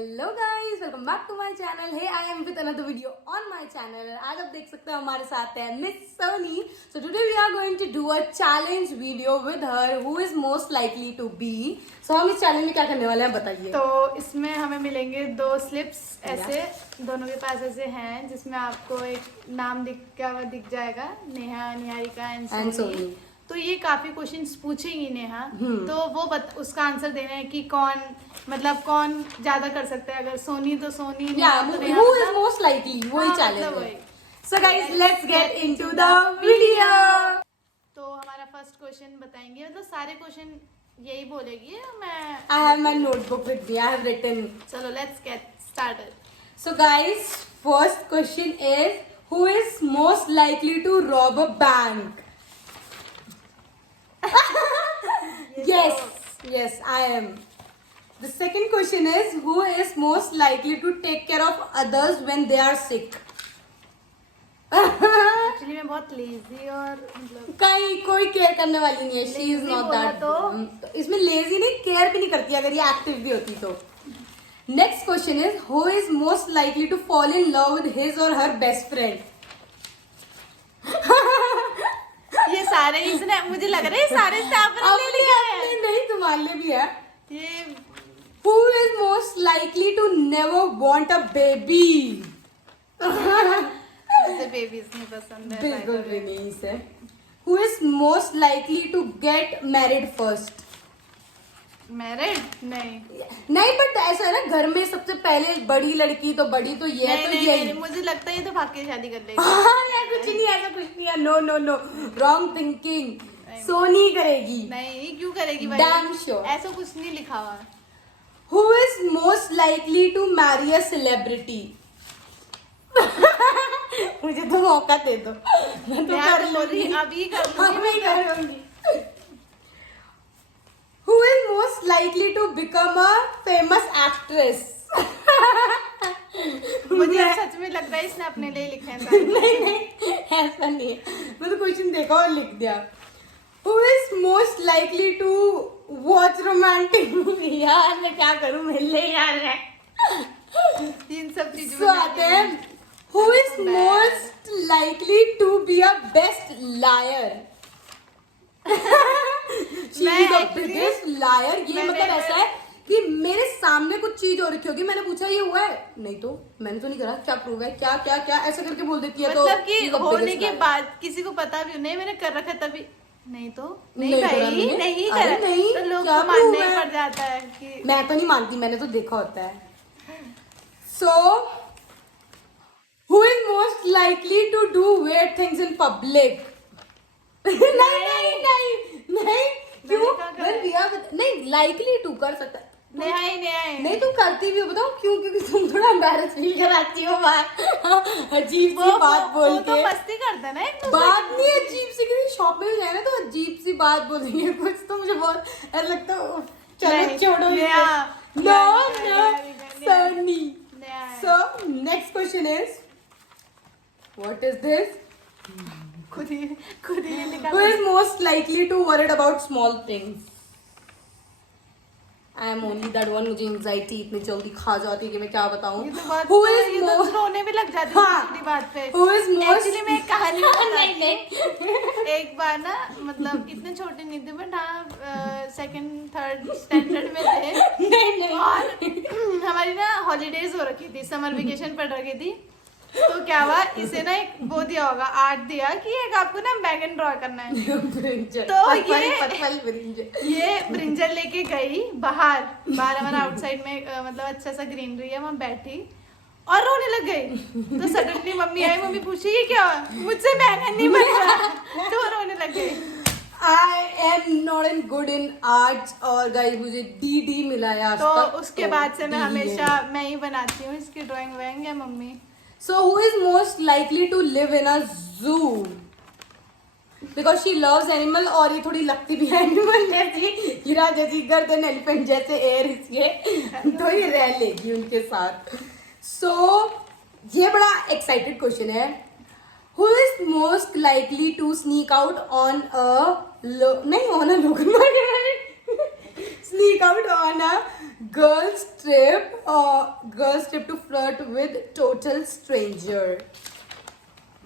Hello guys, welcome back to my channel. Hey I am with another video on my channel. आज आप देख सकते हो हमारे साथ है miss Soni. So today we are going to do a challenge video with her who is most likely to be. So हम इस चैलेंज में क्या करने वाले हैं बताइए। तो इसमें हमें मिलेंगे 2 स्लिप्स ऐसे, दोनों के पास ऐसे हैं, जिसमें आपको एक नाम दिख जाएगा, नेहा, निहारिका एंड सोनी। तो ये काफी क्वेश्चंस पूछेंगी नेहा, तो वो उसका आंसर देना है कि कौन ज्यादा कर सकता है। अगर सोनी तो Soni, who is most likely, वही चैलेंज है। So guys, let's get into the video. तो हमारा फर्स्ट क्वेश्चन बताएंगे, मतलब सारे क्वेश्चन यही बोलेगी। I have my notebook with me. I have written. चलो let's get started. So guys, first question is who is most likely to rob a bank? Yes, I am. The second question is who is most likely to take care of others when they are sick? Actually मैं बहुत lazy और मतलब कोई care करने वाली नहीं है। She is not that. तो इसमें लेजी नहीं, केयर भी नहीं करती अगर ये एक्टिव भी होती तो। Next question is who is most likely to fall in love with his or her best friend? ये सारे इसने, मुझे लग रहा है सारे से आपने ले लिया है। नहीं, तुम्हारे लिए भी है। ये Who is most likely to never want a baby? मुझे बेबीज नहीं पसंद है। बिल्कुल भी नहीं इसे। Who is most likely to get married first? Married नहीं, बट ऐसा है ना, घर में सबसे पहले बड़ी लड़की तो बड़ी तो ये है, तो यही। मुझे लगता है ये तो भाग के शादी कर लेगी। यार कुछ नहीं, ऐसा कुछ नहीं है। No no no, wrong thinking. Soni करेगी। नहीं, क्यों करेगी भाई? Damn sure. ऐसा कुछ नहीं लिखा हुआ। Who is most likely to marry a celebrity? मुझे तो मौका दे दो, मैं तो कर लूंगी। अभी कर लूंगी। Who is most likely to become a famous actress? मुझे सच में लग रहा है इसने अपने लिए लिखे हैं। नहीं, ऐसा नहीं है। मैं तो क्वेश्चन देखा और लिख दिया। Who is most likely to watch romantic movie? यार मैं क्या करूं, मिलने यार है। इन सब चीजों So आते हैं, who is most likely to be a best liar? She is the biggest liar. ये मतलब ऐसा है कि मेरे सामने कुछ चीज हो रखी होगी, मैंने पूछा ये हुआ है, नहीं तो मैंने तो नहीं करा, क्या प्रूव है, क्या क्या क्या ऐसा करके बोल देती है। मतलब कि तो होने के बाद किसी को पता भी नहीं मैंने कर रखा, तभी नहीं तो नहीं नहीं भाई करा नहीं करा, नहीं, तो लोग क्या को मानना proof ही है? पड़ जाता है कि मैं तो नहीं मानती, मैंने तो देखा होता है। So who is most likely to do weird things in public? नहीं क्यों? नहीं, likely to कर सकता है। नहीं तुम करती भी हो, बताओ क्यों? क्योंकि तुम थोड़ा एम्बैरेस फील कराती हो बात, अजीब सी बात बोल के। तो मस्ती करता है ना एक दूसरे बात नहीं अजीब सी, किसी शॉप में जाए ना तो अजीब सी बात बोल रही है कुछ, तो मुझे बहुत ऐसा लगता है चलो छोड़ो। No Sunny. So next question is what is this? खुद ही लिखा। Who is most likely to worried about small things? I am only that one. मुझे anxiety इतनी जल्दी खा जाती है कि मैं क्या बताऊं। Who is most रोने भी लग जाती है छोटी बात पे। Who is most? Actually मैं एक कहानी बताती हूँ। एक बार ना, मतलब इतने छोटे नहीं थे, बट हाँ सेकंड थर्ड स्टैंडर्ड में थे। नहीं और हमारी ना हॉलीडेज हो रखी थी, समर वेकेशन पड़ रखी थी। तो क्या हुआ, इसे ना एक वो दिया होगा, आर्ट दिया कि एक आपको ना बैगन ड्रॉ करना है। तो ये ब्रिंजल लेके गई बाहर हमारा आउटसाइड में, मतलब अच्छा सा ग्रीनरी है, वहाँ बैठी और रोने लग गई। तो सडनली मम्मी आई, मम्मी पूछी ये क्या हुआ, मुझसे बैगन नहीं बन रहा, तो रोने लग गई। I am not in good in arts और गाइस मुझे D मिला है आज तो तक। उसके बाद से मैं हमेशा मैं ही बनाती हूँ इसकी ड्राइंग वाइंग, या mummy. So who is most likely to live in a zoo? Because she loves animal और ये थोड़ी लगती भी है एनिमल जैसी, हीरा जैसी, गर्दन एलिफेंट जैसे एयर इसके, तो ये रह लेगी उनके साथ। So ये बड़ा एक्साइटेड क्वेश्चन है। Who is most likely to sneak out on a sneak out on a girls trip to flirt with total stranger.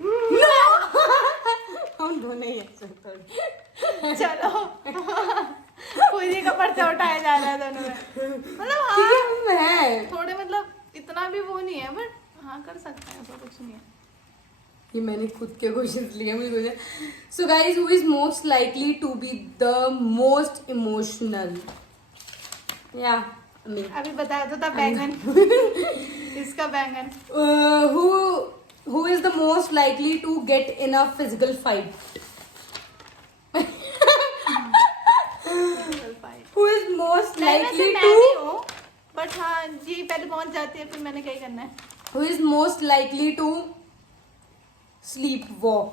No! हम दोनों ही ऐसे थोड़े। चलो खुदी का पर्चा उठाया जा रहा है दोनों में, मतलब क्योंकि हाँ हम हैं। थोड़े मतलब इतना भी वो नहीं है, बट हाँ कर सकते हैं, ऐसा कुछ नहीं है। ये मैंने खुद के क्वेश्चन लिए मुझे। So guys, who is most likely to be the most emotional? या मी। अभी बताया तो था बैंगन। इसका बैंगन। Who is the most likely to get in a physical fight? Who is most likely to? But हाँ जी पहले पहुंच जाती है, फिर मैंने क्या ही करना है। Who is most likely to sleepwalk?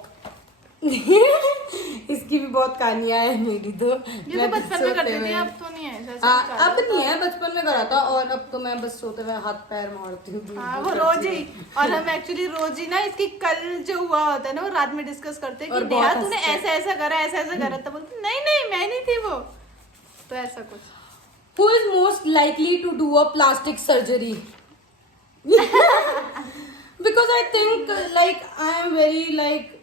इसकी भी बहुत कहानियां है मेरी तो। ये तो बचपन में करते थे, अब तो नहीं है ऐसा हाँ, कुछ अब आता। नहीं है, बचपन में करा था, और अब तो मैं बस सोते हुए हाथ पैर मारती हूँ। हाँ वो रोज ही, और हम एक्चुअली रोज ही ना इसकी कल जो हुआ होता है ना वो रात में डिस्कस करते हैं और कि बहुत नेहा तूने हंसते हैं। ऐसा ऐसा करा, ऐसा ऐसा करा, तब बोलते नहीं नहीं मैं नहीं थी वो, तो ऐसा कुछ। Who is most likely to do a plastic surgery? Because I think like I am very like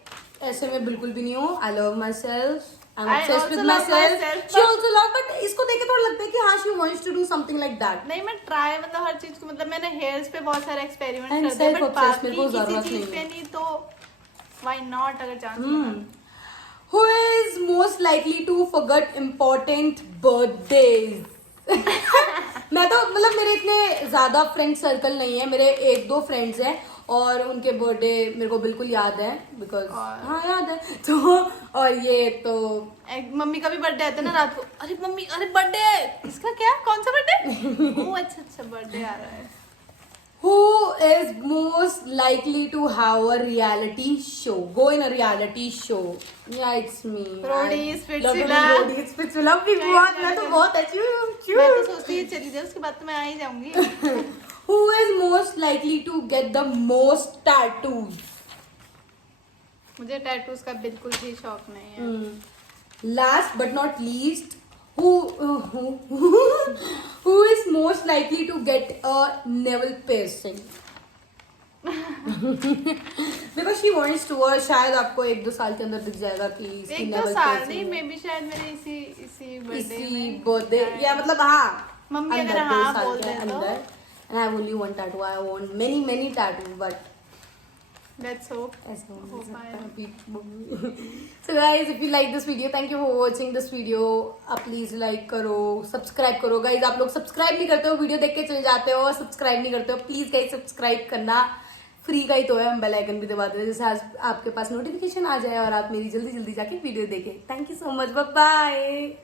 ऐसे में बिल्कुल भी नहीं हूँ। I love myself. I'm I obsessed also with love myself. myself, She but- also love, but इसको देख के थोड़ा लगता है कि हाँ she wants to do something like that. नहीं मैं ट्राई मतलब हर चीज को, मतलब मैंने हेयर्स पे बहुत सारे एक्सपेरिमेंट And कर दिए, बट self-obsessed मेरे बाकी को जरूरत किसी चीज नहीं पे है। नहीं, तो व्हाई नॉट अगर chance Who is most likely to forget important birthdays? मैं तो मतलब मेरे इतने ज्यादा फ्रेंड सर्कल नहीं है, मेरे एक दो फ्रेंड्स हैं और उनके बर्थडे मेरे को बिल्कुल याद है, बिकॉज हाँ याद है तो। और ये तो मम्मी का भी बर्थडे आता है ना रात को, अरे मम्मी अरे बर्थडे है इसका, क्या कौन सा बर्थडे? ओ अच्छा अच्छा बर्थडे आ रहा है। who is most likely to have a reality show, go in a reality show? Yeah, it's me. Rodi I Spitzvilla. love Rodi Spitzvilla भी बहुत, मैं तो बहुत अच्छी हूँ। मैं तो सोचती है चली जाए, उसके बाद तो मैं आ ही जाऊंगी। Who is most likely to get the most tattoos? मुझे टैटूज का बिल्कुल भी शौक नहीं है। Last but not least, who is most likely to get a navel piercing? Because she wants to, और शायद आपको 1-2 साल के अंदर दिख जाएगा कि इसकी एक दो navel साल piercing नहीं, है। मे बी शायद मेरे इसी बर्थडे इसी में बर्थडे या मतलब हाँ मम्मी अंदर, अगर 2 हाँ साल बोल के दे तो अंदर। And I have only one tattoo. I want many tattoos, but let's hope ऐसा हो हो नहीं पाए। सकता अभी। So guys, if you like this video, thank you for watching this video. आप प्लीज लाइक करो, सब्सक्राइब करो। गाइज आप लोग सब्सक्राइब नहीं करते हो, वीडियो देख के चले जाते हो, सब्सक्राइब नहीं करते हो। प्लीज गाइज सब्सक्राइब करना, फ्री का ही तो है, हम बेल आइकन भी दबाते हैं जैसे आज आपके पास नोटिफिकेशन आ जाए और आप मेरी जल्दी जाके वीडियो देखें। Thank you so much, bye bye.